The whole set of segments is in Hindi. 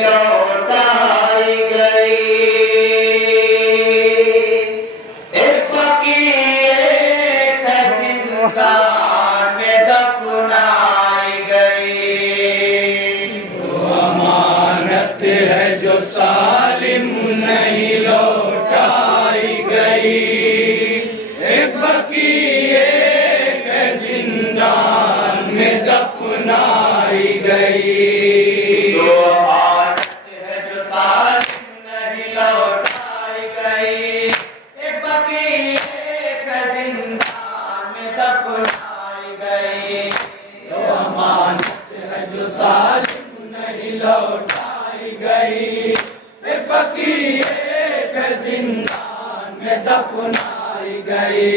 लौटाई गई। एक फकीर है जिंदान में दफनाई गई। वो अमानत है जो सालिम नहीं लौटाई गई। एक बकीए के जिंदान में दफनाई गई। वो अमानत है जो सालिम नहीं लौटाई गई। एक बकीए के जिंदान में दफनाई गई। वो अमानत है जो सालिम नहीं लौटाई गई। एक बकीए के जिंदान में दफनाई गई।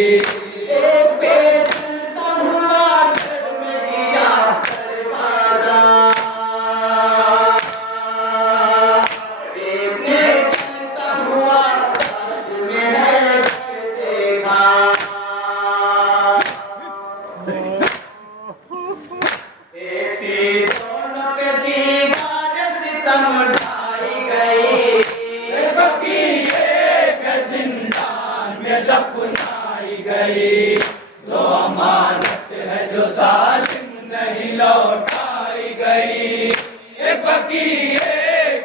एक बेचलता हुआ घर में गया दरवाजा। एक ने चलता हुआ घर में है देखा। एक सी दोनों के दीवार सितम ढाई गई। एक बकीए के जिंदान में दफनाई गई। दो अमानत है जो सालिम नहीं लौटाई गई। एक बकीए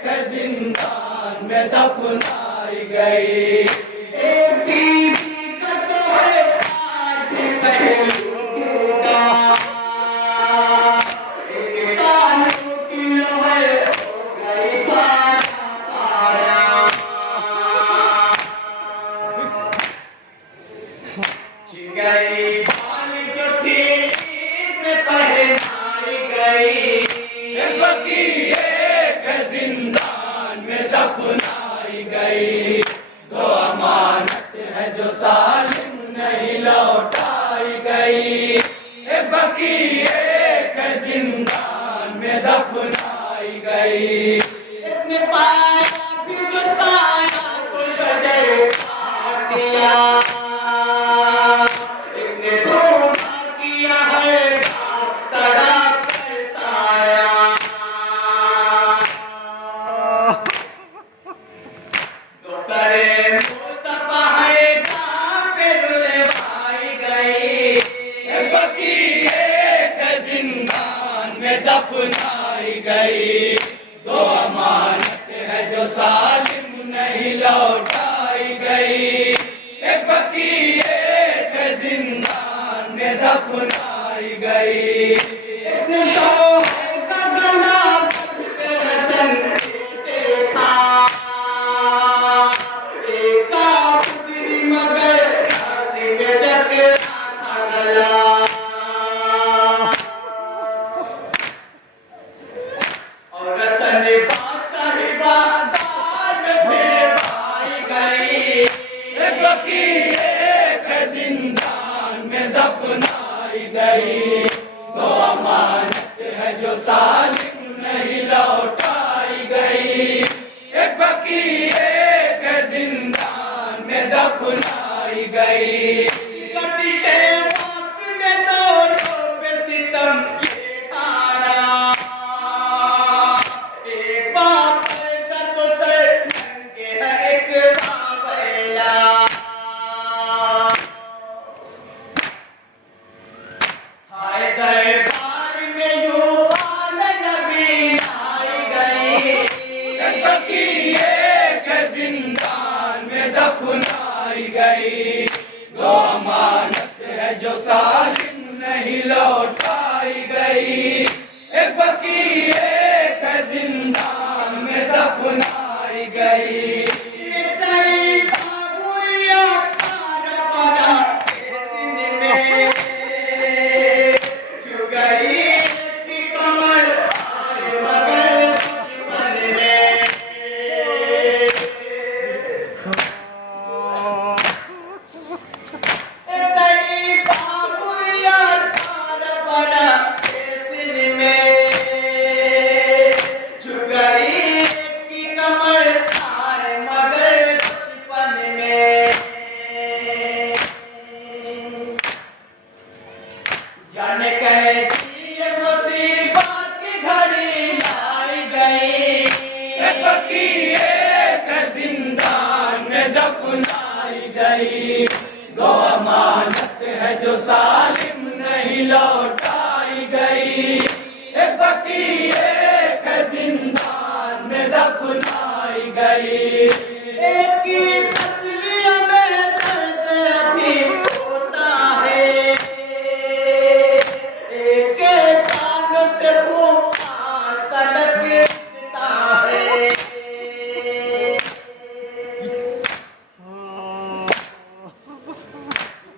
के जिंदान में दफनाई गई। एक बीवी का तो है आज पहलू टूटा। एक कानून की है हो गई पारा पारा। छिन गई बाली जो थी ईद में पहनाई गई। एक बकीए के जिंदान में दफनाई गई। दो अमानत है जो सालिम नहीं लौटाई गई। एक बकीए के जिंदान में दफनाई गई। एक ने पाया भी जो साया तो शजर काट दिया। एक ने धोखा किया है गाँव तड़प कर साया। दोस्तरे मुस्तफा है गाँव पे रुलवाई गई। एक बकीए के जिंदान में दफनाई गई। दो अमानत है जो सालिम नहीं लौटाई गई। एक बकीए के जिंदान में दफनाई गई। एक ने शौहर का गला पकड़ के रसन देखा। एक का पुतली मगर रास्ते में जकड़ा था गला। और रसन बास्ता ही बाजार में फिर भाई गई। एक बकीए के जिंदान में दफनाई गई। दो अमानत है जो सालिम नहीं लौटाई गई। एक बकीए के जिंदान में दफनाई गई। गतिशे वक्त ने दोनों पे सितम ये ठाना। एक बाप का तो सर नंगे है, एक बाप बैला। हाय दरबार में यूं आल नबी आई गई। एक बकीए के जिंदान में दफनाई गई। दो अमानत है जो सालिम नहीं लौटाई गई। एक बकीए के जिंदान में दफनाई गई। एक ज़रीफ़ा बुढ़िया खाना बना के सीने में छू गई। इसकी कमर आए मगर बचपन में। एक ज़रीफ़ा बुढ़िया खाना बना के सीने में एक बकी एक जिंदान में दफनाई गई। दो अमानत है जो सालिम नहीं लौटाई गई। एक बकी एक जिंदान में दफनाई गई। एक की तस्वीर में दर्द भी होता है, एक के कान से पुकार तलकता है।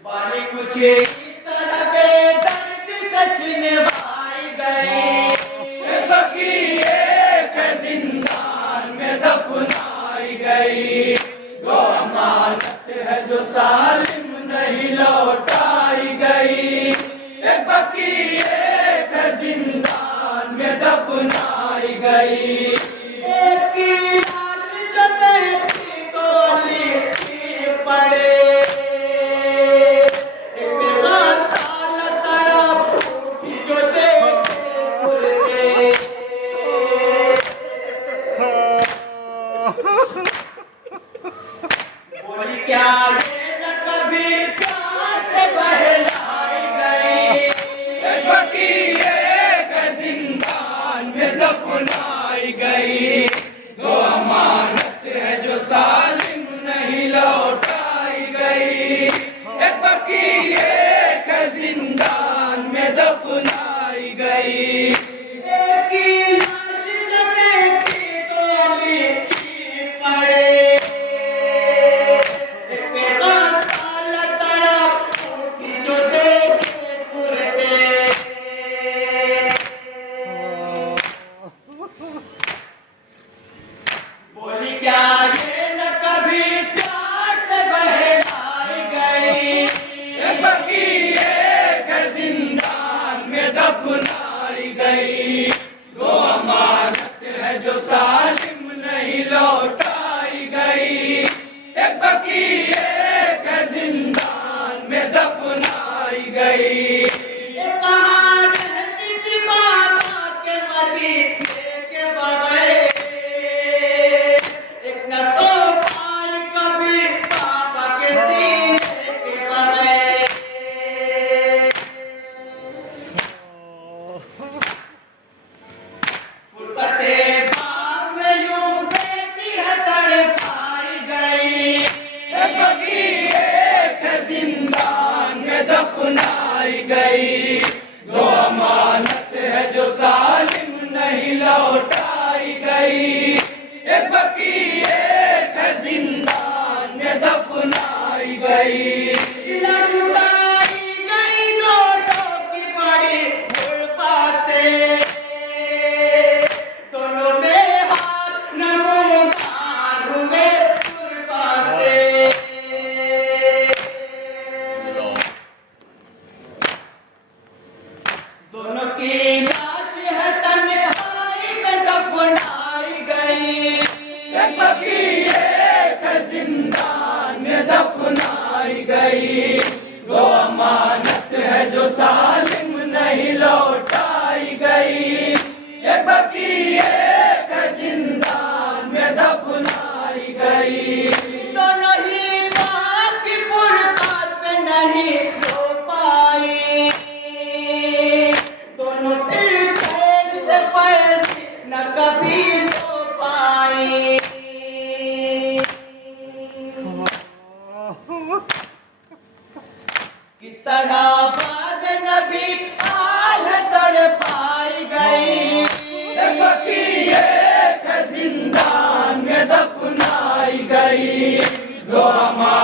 बाली कुछ इस तरह बेदर्द सच निभाई गई। एक बकी एक जिंदान में दफनाई गई। दो अमानत है जो सालिम नहीं लौटाई गई। एक बकी एक जिंदान में दफनाई गई। एक की लाश जो देखी गोली की पड़े, एक बेगसाल तड़प उठी जो देखे मुर्दे। बोली क्या ये न कभी प्यार से बहलाई गई। एक बकी एक जिंदान में दफनाई गई। दो अमानत है जो सालिम नहीं लौटाई गई। एक बकी एक जिंदान में दफनाई गई। एक की लाश जो देखी गोली की पड़े, एक बेगसाल तड़प उठी जो देखे मुर्दे। बोली क्या ये न कभी प्यार से बहलाई गई। एक बकी एक जिंदान में दफनाई गई। दो अमानत है जो सालिम नहीं लौटाई गई। एक बकी एक जिंदान में दफनाई गई। कहाँ रहती थी मामा के मदीने के बगैर, एक न सो पाई कभी पापा के सीने के बगैर। फुर्सते बाग में यूं बेटी है तड़पाई गई। एक बकी एक जिंदान में दफनाई गई। दो अमानत है जो सालिम नहीं लौटाई गई। एक बकी एक जिंदान में दफनाई गई। लाश उठाई गई नोटों की बड़ी गुरबा से, दोनों में हाथ नमूदार हुए गुरबा से। दोनों की लाश है तन्हाई में दफनाई गई। एक बकी एक जिंदान में दफनाई गई। दो अमानत है जो सालिम नहीं लौटाई गई। एक बकी एक जिंदान में दफनाई गई। दोनों ही बाप की फुर्सत पे नहीं रो पाई, दोनों की चैन से पैसे न कभी सो पाई। किस तरह बाद नबी आल तड़पाई गई। एक बकी एक जिंदान में दफनाई गई। दो अमानत